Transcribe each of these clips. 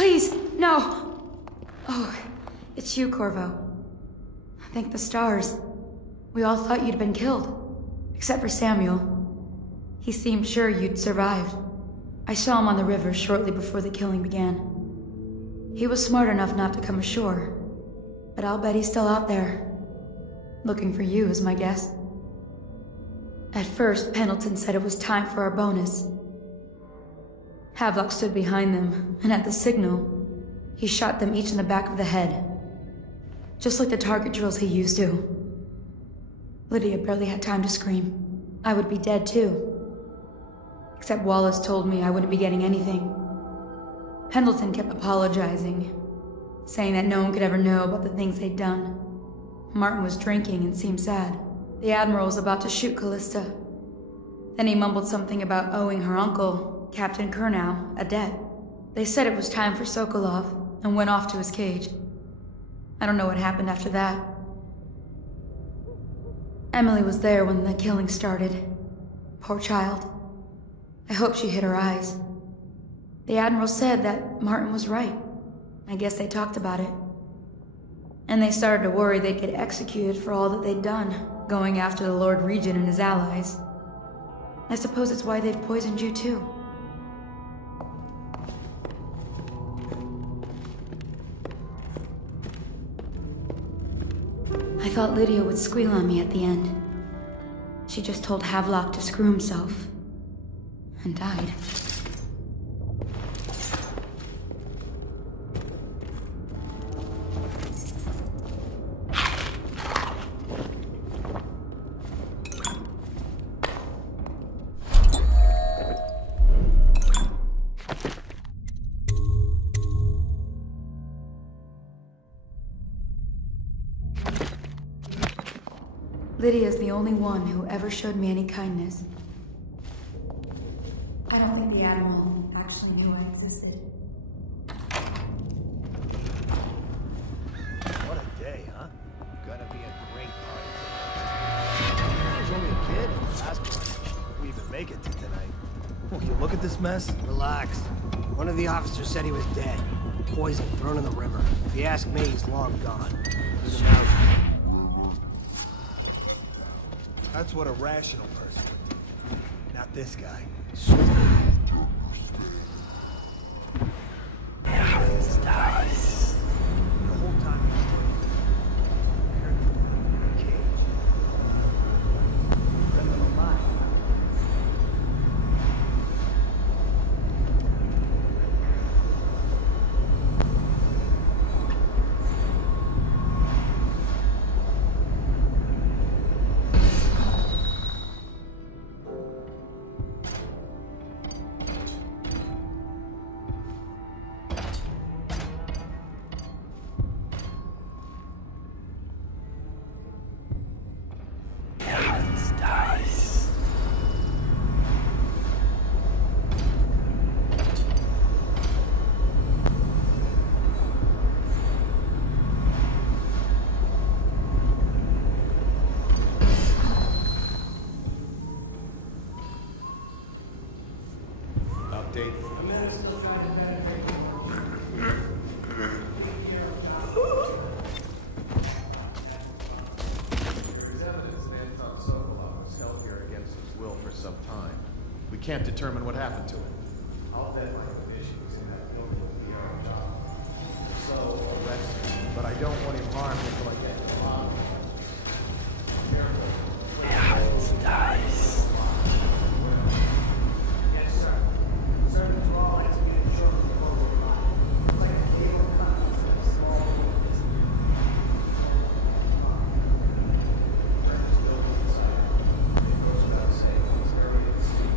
Please, no! Oh, it's you, Corvo. Thank the stars. We all thought you'd been killed. Except for Samuel. He seemed sure you'd survived. I saw him on the river shortly before the killing began. He was smart enough not to come ashore. But I'll bet he's still out there. Looking for you is my guess. At first, Pendleton said it was time for our bonus. Havelock stood behind them, and at the signal, he shot them each in the back of the head. Just like the target drills he used to. Lydia barely had time to scream. I would be dead too. Except Wallace told me I wouldn't be getting anything. Pendleton kept apologizing, saying that no one could ever know about the things they'd done. Martin was drinking and seemed sad. The Admiral was about to shoot Callista. Then he mumbled something about owing her uncle, Captain Kurnow, a debt. They said it was time for Sokolov, and went off to his cage. I don't know what happened after that. Emily was there when the killing started. Poor child. I hope she hid her eyes. The Admiral said that Martin was right. I guess they talked about it. And they started to worry they'd get executed for all that they'd done, going after the Lord Regent and his allies. I suppose it's why they've poisoned you too. I thought Lydia would squeal on me at the end. She just told Havelock to screw himself. And died. Lydia's the only one who ever showed me any kindness. I don't think the Admiral actually knew I existed. What a day, huh? Gonna be a great party. I was only a kid in the last one. We even make it to tonight. Will you look at this mess? Relax. One of the officers said he was dead. Poison thrown in the river. If you ask me, he's long gone. He's out. That's what a rational person would do. Not this guy. Nice. The whole time I heard them in the cage. Them alive. Can't determine what happened to it. I'll bet my conditions in that building will be our job. So, arrest him. But I don't want him harmed until I get to the bottom. Nice. Yes, sir. Servant Thrall has been short before we're alive. It's like a cable conduit for a small business. Turn this building inside. It goes without saying, it's area to see.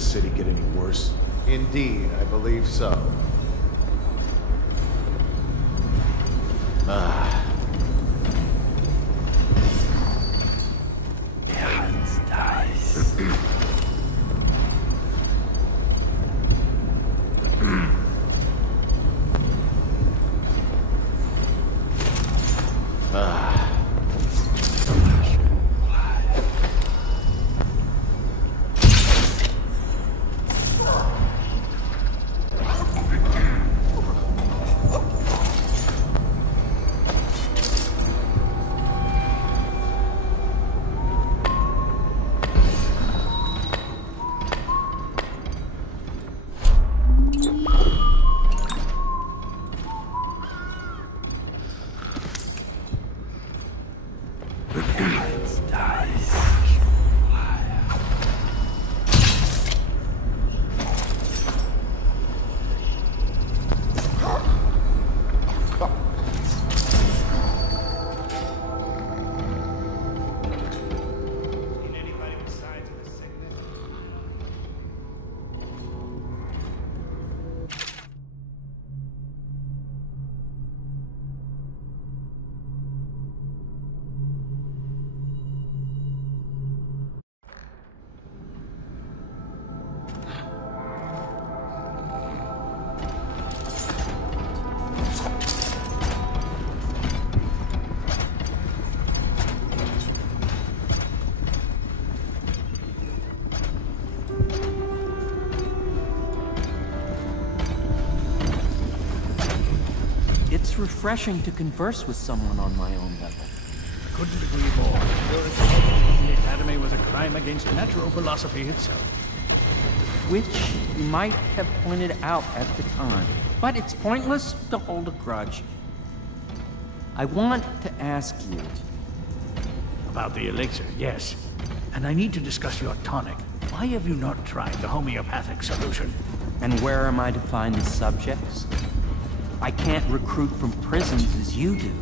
this city get any worse? Indeed, I believe so. Seen anybody with signs of the sickness? It's refreshing to converse with someone on my own level. Couldn't agree more. Your attendance in the Academy was a crime against natural philosophy itself. Which you might have pointed out at the time. But it's pointless to hold a grudge. I want to ask you. About the elixir, yes. And I need to discuss your tonic. Why have you not tried the homeopathic solution? And where am I to find the subjects? I can't recruit from prisons as you do.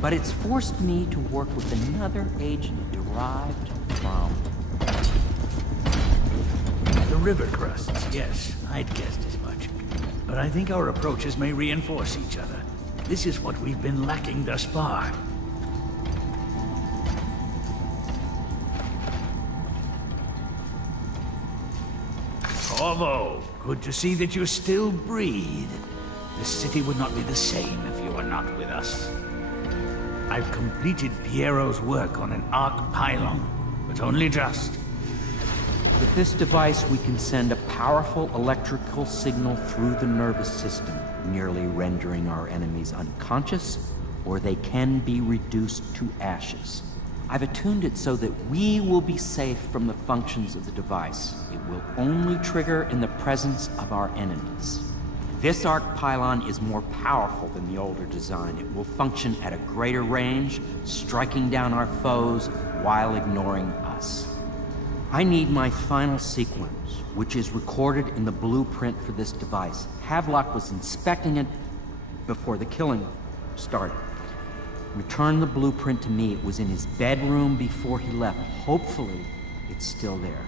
But it's forced me to work with another agent derived from... The river crusts, yes. I'd guessed as much. But I think our approaches may reinforce each other. This is what we've been lacking thus far. Corvo, good to see that you still breathe. This city would not be the same if you were not with us. I've completed Piero's work on an arc pylon, but only just. With this device, we can send a powerful electrical signal through the nervous system, nearly rendering our enemies unconscious, or they can be reduced to ashes. I've attuned it so that we will be safe from the functions of the device. It will only trigger in the presence of our enemies. This arc pylon is more powerful than the older design. It will function at a greater range, striking down our foes while ignoring us. I need my final sequence, which is recorded in the blueprint for this device. Havelock was inspecting it before the killing started. Return the blueprint to me. It was in his bedroom before he left. Hopefully, it's still there.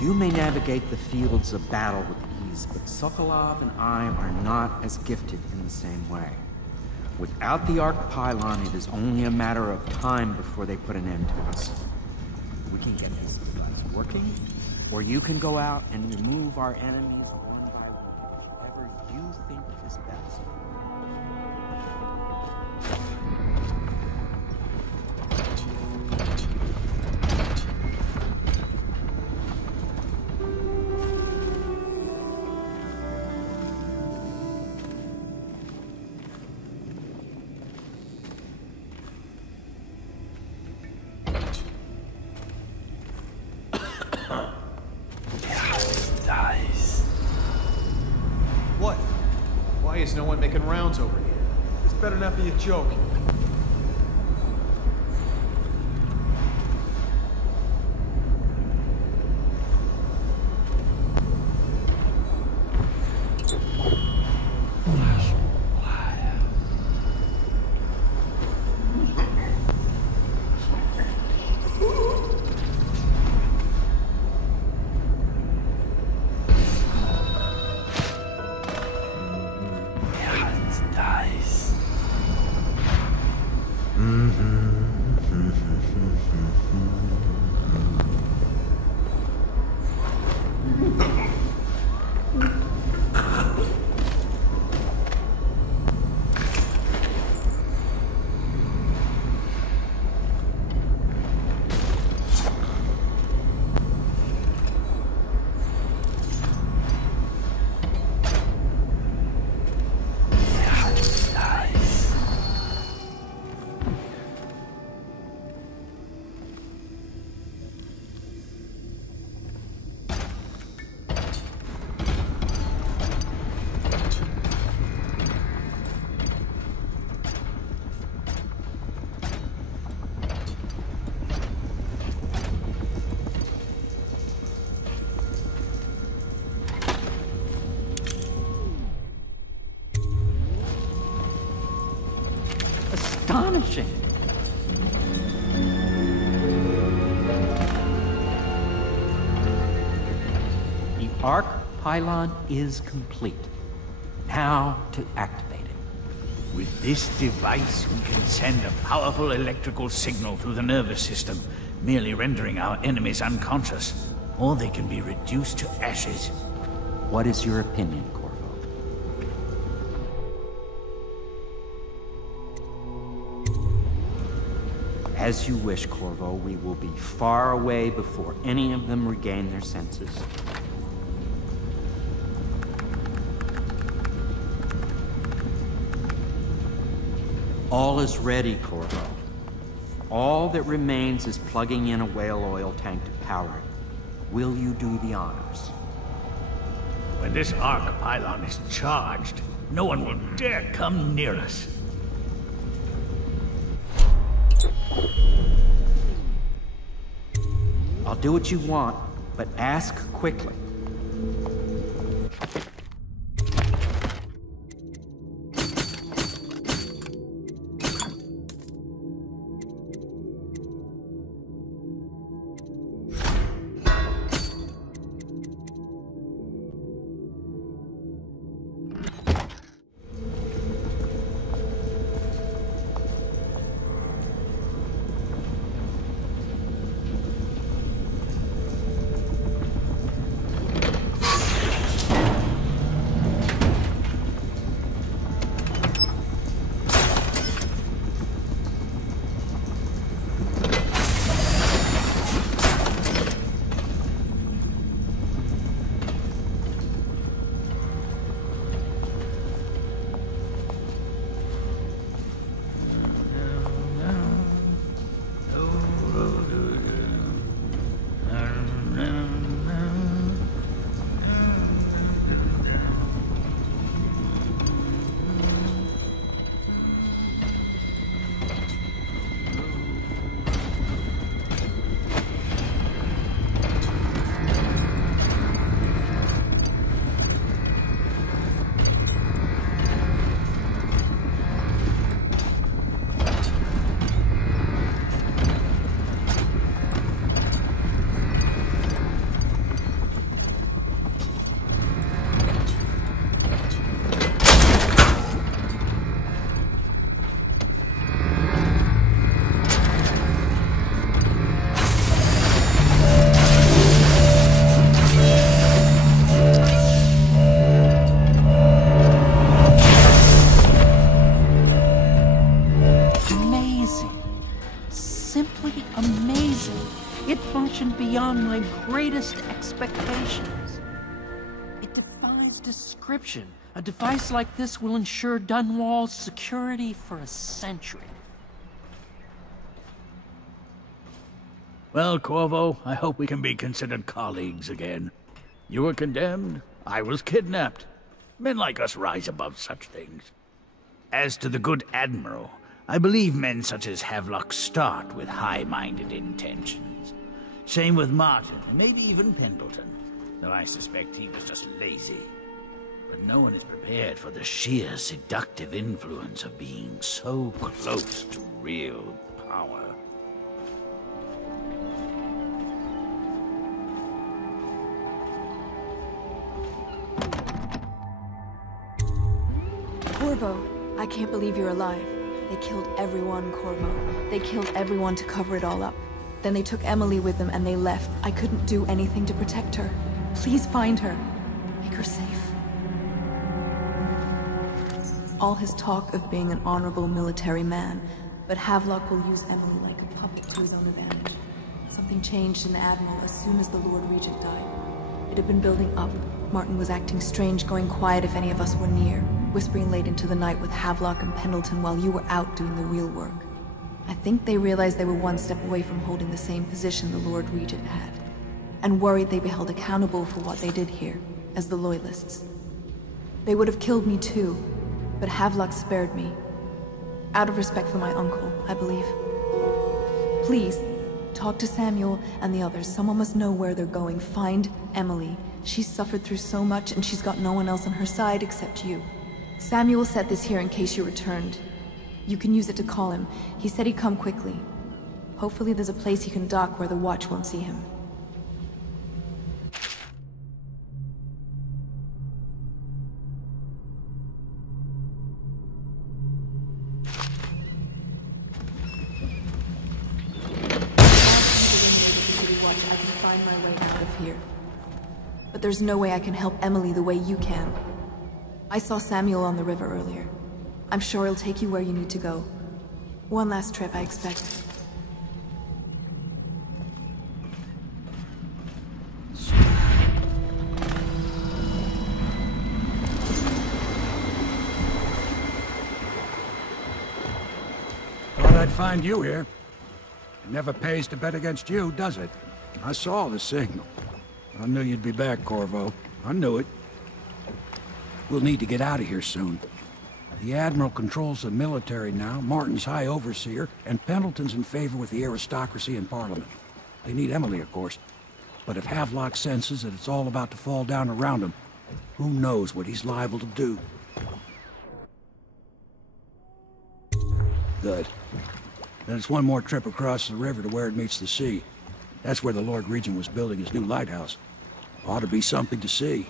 You may navigate the fields of battle with ease, but Sokolov and I are not as gifted in the same way. Without the arc pylon, it is only a matter of time before they put an end to us. We can get this device working, or you can go out and remove our enemies one by one, whichever you think is best. What? Why is no one making rounds over here? This better not be a joke. astonishing. The arc pylon is complete. Now to activate it. With this device, we can send a powerful electrical signal through the nervous system, merely rendering our enemies unconscious, or they can be reduced to ashes. What is your opinion, Corvo? As you wish, Corvo. We will be far away before any of them regain their senses. All is ready, Corvo. All that remains is plugging in a whale oil tank to power it. Will you do the honors? When this arc pylon is charged, no one will dare come near us. I'll do what you want, but ask quickly. Beyond my greatest expectations. It defies description. A device like this will ensure Dunwall's security for a century. Well, Corvo, I hope we can be considered colleagues again. You were condemned, I was kidnapped. Men like us rise above such things. As to the good Admiral, I believe men such as Havelock start with high-minded intentions. Same with Martin, and maybe even Pendleton, though I suspect he was just lazy. But no one is prepared for the sheer seductive influence of being so close to real power. Corvo, I can't believe you're alive. They killed everyone, Corvo. They killed everyone to cover it all up. Then they took Emily with them and they left. I couldn't do anything to protect her. Please find her. Make her safe. All his talk of being an honorable military man, but Havelock will use Emily like a puppet to his own advantage. Something changed in the Admiral as soon as the Lord Regent died. It had been building up. Martin was acting strange, going quiet if any of us were near, whispering late into the night with Havelock and Pendleton while you were out doing the real work. I think they realized they were one step away from holding the same position the Lord Regent had, and worried they'd be held accountable for what they did here, as the Loyalists. They would have killed me too, but Havelock spared me. Out of respect for my uncle, I believe. Please, talk to Samuel and the others. Someone must know where they're going. Find Emily. She's suffered through so much, and she's got no one else on her side except you. Samuel set this here in case you returned. You can use it to call him. He said he'd come quickly. Hopefully there's a place he can dock where the Watch won't see him. I can find my way out of here. But there's no way I can help Emily the way you can. I saw Samuel on the river earlier. I'm sure he'll take you where you need to go. One last trip, I expect. Thought I'd find you here. It never pays to bet against you, does it? I saw the signal. I knew you'd be back, Corvo. I knew it. We'll need to get out of here soon. The Admiral controls the military now, Martin's High Overseer, and Pendleton's in favor with the aristocracy and Parliament. They need Emily, of course. But if Havelock senses that it's all about to fall down around him, who knows what he's liable to do? Good. Then it's one more trip across the river to where it meets the sea. That's where the Lord Regent was building his new lighthouse. Ought to be something to see.